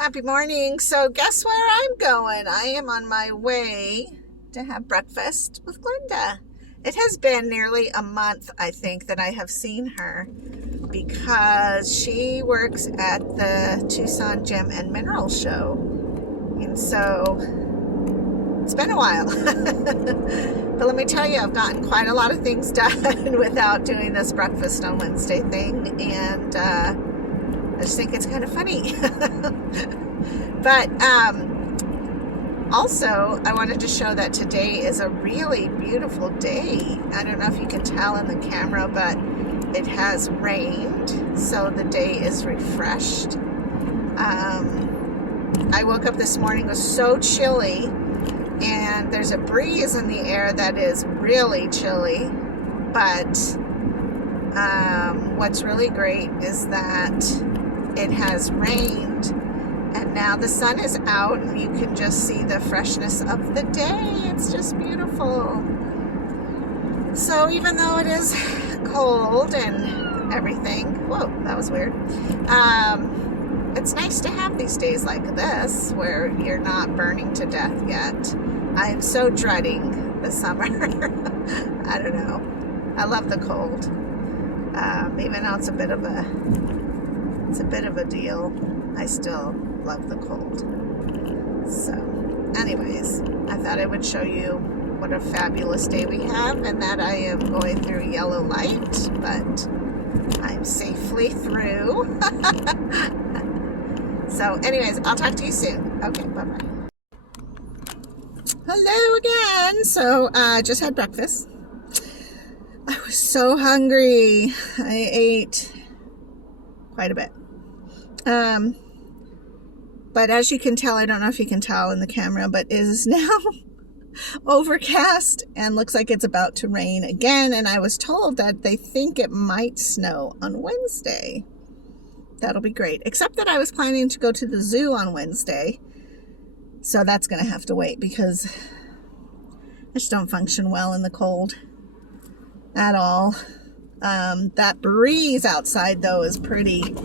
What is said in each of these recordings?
Happy morning. So guess where I'm going? I am on my way to have breakfast with Glenda. It has been nearly a month, I think, that I have seen her because she works at the Tucson Gem and Mineral Show. And so it's been a while. But let me tell you, I've gotten quite a lot of things done without doing this breakfast on Wednesday thing. And I just think it's kind of funny. But also, I wanted to show that today is a really beautiful day. I don't know if you can tell in the camera, but it has rained, so the day is refreshed. I woke up this morning, it was so chilly, and there's a breeze in the air that is really chilly, but what's really great is that it has rained and now the sun is out and you can just see the freshness of the day. It's just beautiful. So even though it is cold and everything, whoa, that was weird. It's nice to have these days like this where you're not burning to death yet. I'm so dreading the summer. I don't know. I love the cold. Even though it's a bit of a deal, I still love the cold. So anyways, I thought I would show you what a fabulous day we have, and that I am going through yellow light, but I'm safely through. So anyways, I'll talk to you soon. Okay, bye-bye. Hello again. So I just had breakfast. I was so hungry. I ate quite a bit. But as you can tell, I don't know if you can tell in the camera, but it is now overcast and looks like it's about to rain again. And I was told that they think it might snow on Wednesday. That'll be great. Except that I was planning to go to the zoo on Wednesday. So that's going to have to wait because I just don't function well in the cold at all. That breeze outside though is pretty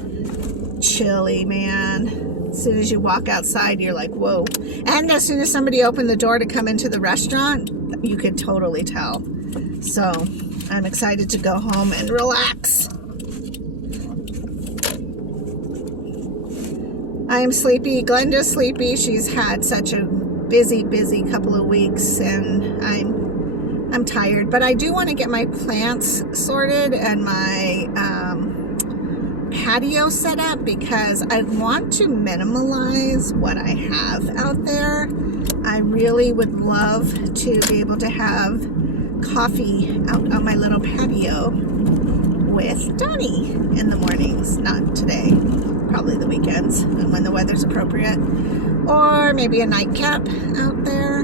chilly, man. As soon as you walk outside, you're like, whoa. And as soon as somebody opened the door to come into the restaurant, you could totally tell. So I'm excited to go home and relax. I'm sleepy. Glenda's sleepy. She's had such a busy couple of weeks, and I'm tired. But I do want to get my plants sorted and my patio set up because I want to minimalize what I have out there. I really would love to be able to have coffee out on my little patio with Donnie in the mornings. Not today, probably the weekends and when the weather's appropriate, or maybe a nightcap out there.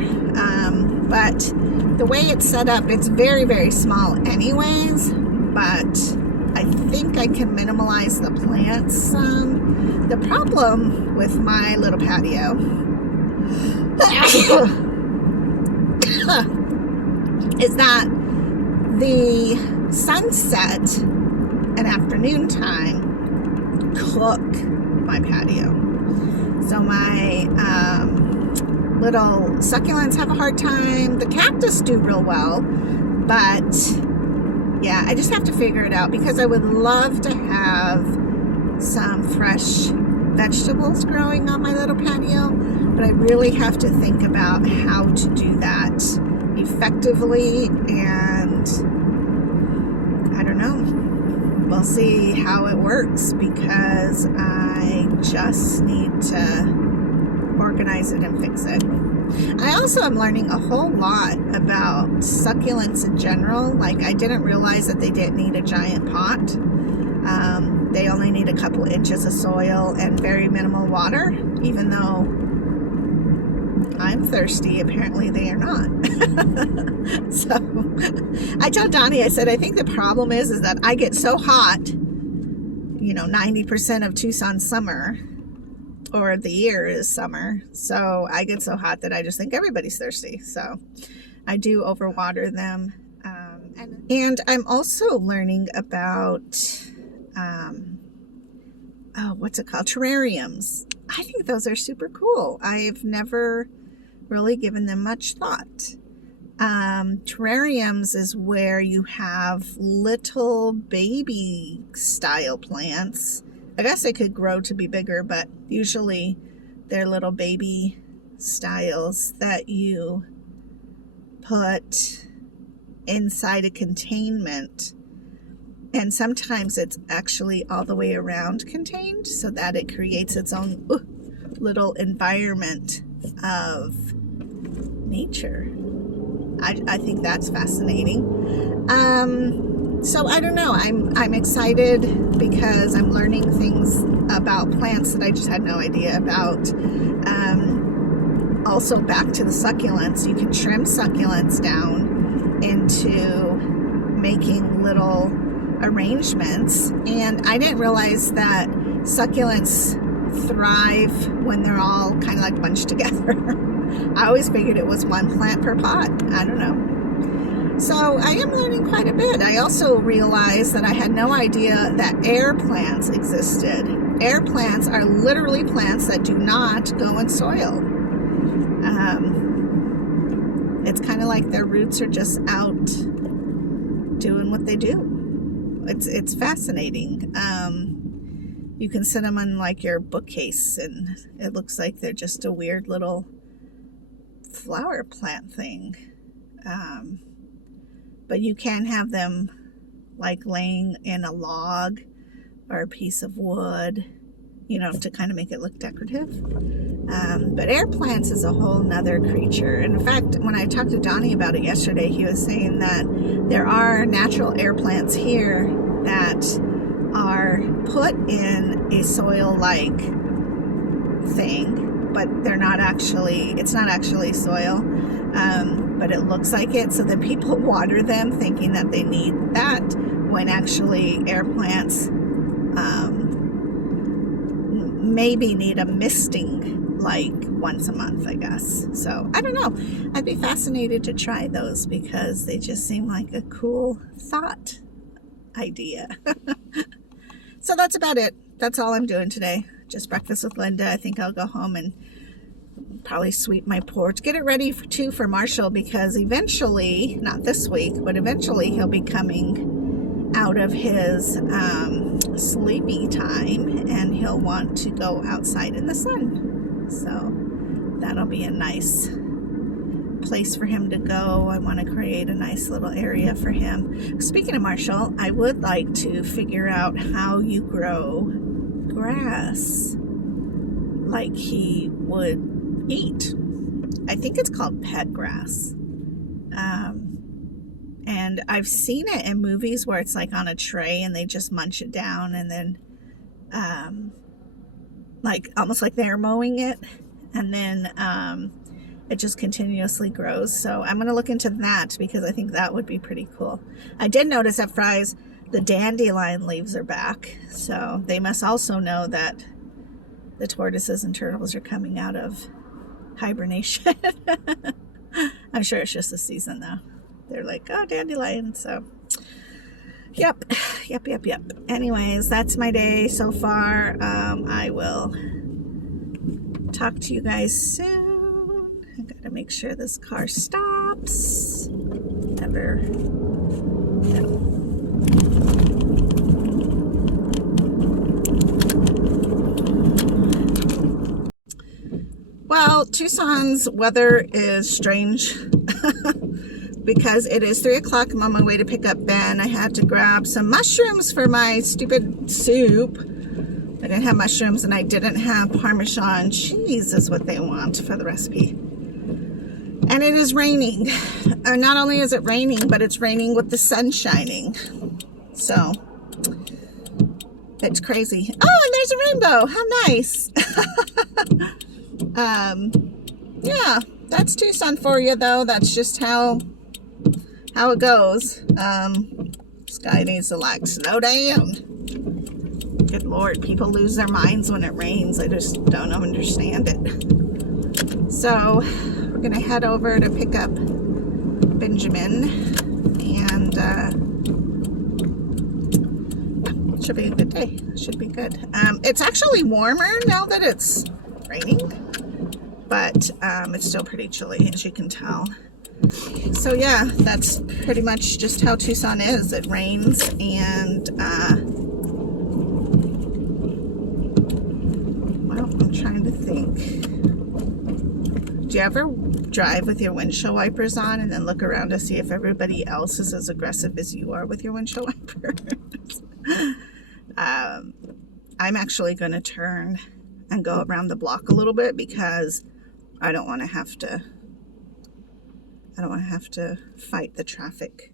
But the way it's set up, it's very small anyways, but I think I can minimalize the plants some. The problem with my little patio is that the sunset and afternoon time cook my patio. So my little succulents have a hard time. The cactus do real well, but yeah, I just have to figure it out because I would love to have some fresh vegetables growing on my little patio, but I really have to think about how to do that effectively, and I don't know. We'll see how it works because I just need to organize it and fix it. I also am learning a whole lot about succulents in general. Like, I didn't realize that they didn't need a giant pot. They only need a couple inches of soil and very minimal water, even though I'm thirsty. Apparently they are not. So I told Donnie, I said, I think the problem is that I get so hot, 90% of Tucson's summer, or the year is summer, so I get so hot that I just think everybody's thirsty. So I do overwater them, and I'm also learning about what's it called, terrariums. I think those are super cool. I've never really given them much thought. Terrariums is where you have little baby style plants. I guess they could grow to be bigger, but usually they're little baby styles that you put inside a containment. And sometimes it's actually all the way around contained so that it creates its own little environment of nature. I think that's fascinating. So I don't know. I'm excited because I'm learning things about plants that I just had no idea about. Also, back to the succulents, you can trim succulents down into making little arrangements, and I didn't realize that succulents thrive when they're all kind of like bunched together. I always figured it was one plant per pot. I don't know. So I am learning quite a bit. I also realized that I had no idea that air plants existed. Air plants are literally plants that do not go in soil. It's kind of like their roots are just out doing what they do. It's fascinating. You can sit them on like your bookcase and it looks like they're just a weird little flower plant thing. But you can have them like laying in a log or a piece of wood, you know, to kind of make it look decorative. But air plants is a whole nother creature. And in fact, when I talked to Donnie about it yesterday, he was saying that there are natural air plants here that are put in a soil-like thing, but they're not actually, it's not actually soil, but it looks like it. So then people water them thinking that they need that, when actually air plants maybe need a misting like once a month, I guess. So I don't know. I'd be fascinated to try those because they just seem like a cool thought idea. So that's about it. That's all I'm doing today. Just breakfast with Linda. I think I'll go home and probably sweep my porch. Get it ready for Marshall, because eventually, not this week, but eventually he'll be coming out of his sleepy time and he'll want to go outside in the sun. So that'll be a nice place for him to go. I want to create a nice little area for him. Speaking of Marshall, I would like to figure out how you grow grass like he would eat. I think it's called pet grass. And I've seen it in movies where it's like on a tray and they just munch it down, and then like almost like they're mowing it, and then it just continuously grows. So I'm going to look into that because I think that would be pretty cool. I did notice at Fry's the dandelion leaves are back, so they must also know that the tortoises and turtles are coming out of hibernation. I'm sure it's just a season though. They're like, oh, dandelion. So yep. Anyways, that's my day so far. I will talk to you guys soon. I gotta make sure this car stops. Never. No. Well, Tucson's weather is strange because it is 3 o'clock. I'm on my way to pick up Ben. I had to grab some mushrooms for my stupid soup. I didn't have mushrooms, and I didn't have Parmesan cheese is what they want for the recipe. And it is raining. Not only is it raining, but it's raining with the sun shining. So it's crazy. Oh, and there's a rainbow. How nice. Yeah, that's Tucson for you, though. That's just how it goes. This guy needs to like slow down. Good Lord, people lose their minds when it rains. I just don't understand it. So we're gonna head over to pick up Benjamin, and it should be a good day. It should be good. It's actually warmer now that it's raining, but it's still pretty chilly, as you can tell. So yeah, that's pretty much just how Tucson is. It rains, and well, I'm trying to think. Do you ever drive with your windshield wipers on and then look around to see if everybody else is as aggressive as you are with your windshield wipers? I'm actually going to turn and go around the block a little bit because I don't want to have to fight the traffic.